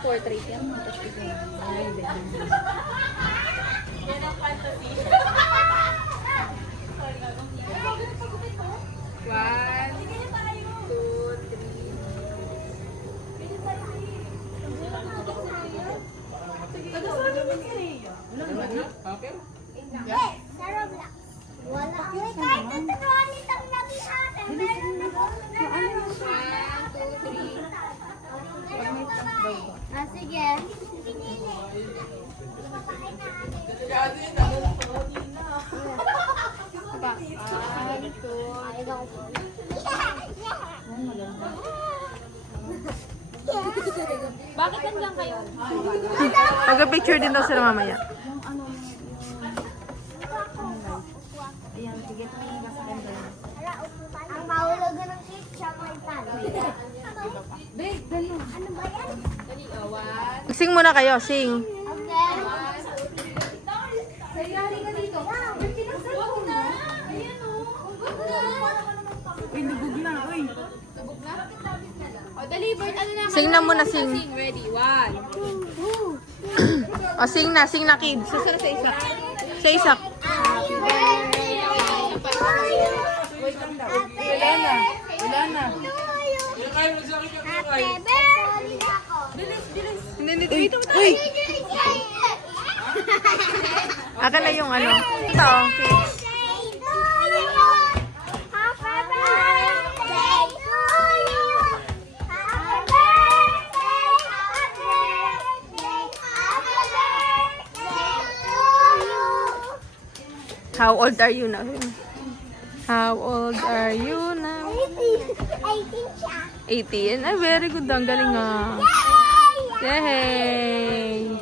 portrait yan. Touch ito. Yan ang fantasy. 1, 2, 3. Wala. Kahit natutuan itong nabihan. Meron na po. 1, 2, 3. Sige. Bakit nandiyan kayo? Pagka-picture din daw sila mamaya. Ang mahulaga ng seat, siya may talo. Ano ba yan? Dali, 1. Sing muna kayo, sing. Okay. O, dali, Bert, ano na? Sing na muna, sing. Sing, ready, 1. O, sing na kids. Susunod sa isa. Sa isa. Happy birthday to you. Wala na. Wala na. Happy birthday ako. Hindi, dito. Uy! Akin na yung ano. Ito, okay. How old are you now? How old are you now? 18? Ay, very good. Ang galing nga. Yay!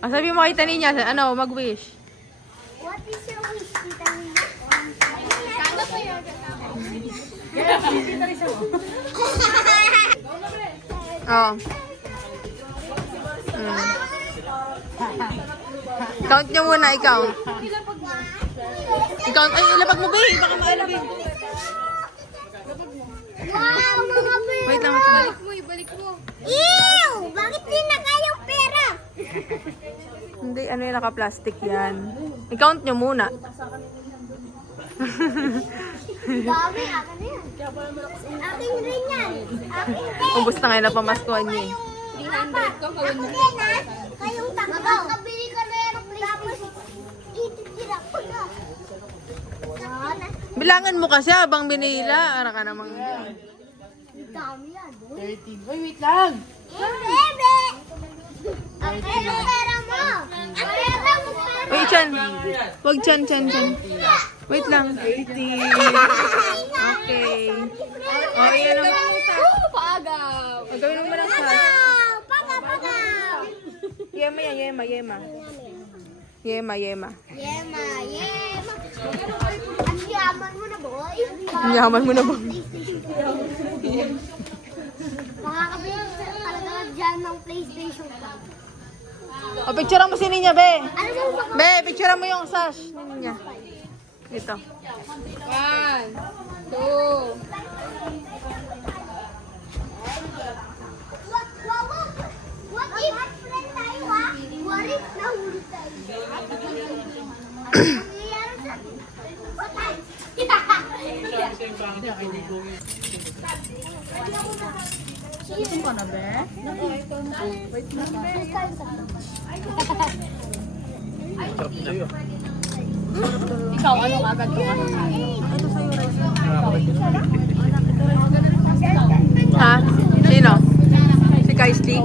Ang sabi mo kay Taninya, ano, mag-wish. What is your wish, Tita Nina? Kano pa yun? Oh. Count nyo muna, i-count. I-count, ay, ilapag mo, babe. Baka maalabin. Wow, mga bird! Wait lang, wait lang. Ibalik mo, ibalik mo. Ew! Bakit di na kayong pera? Hindi, ano yung naka-plastic yan. I-count nyo muna. Dami, akin na yan. Akin rin yan. Akin din. Ubus na ngayon na pamaskuhan nyo eh. 300 ko, gawin mo. Akin din, ha? Kayong tatlo. Makakabili ka na yan ng PlayStation. Ititira ko na. Sana. Bilangan mo kasi habang binila. Ara ka namang... Ang dami yan. 30. Wait, wait lang. Bebe! Akin ang pera mo. Ang pera mo, pera. Wait, Chan. Wag Chan. Wait lang. 80. Okay. Oh, yan ang... Paagaw. Gawin mo lang sa... Pagaw! Yema yan, yema. Yema. Yema. Ang yaman mo na, boy. Ang yaman mo na ba? Makakabili ka talaga dyan ng PlayStation pa. O, picturean mo si Ninya, be. Ano mo ba? Be, picturean mo yung sash ni Ninya. Ito. 1, 2. What if friend tayo, ha? What if nahulog tayo? Nangyayari sa atin. What if? Sino ka na, be? Ikaw, ano ka agad ko? Ha? Sino? Si Kaisley?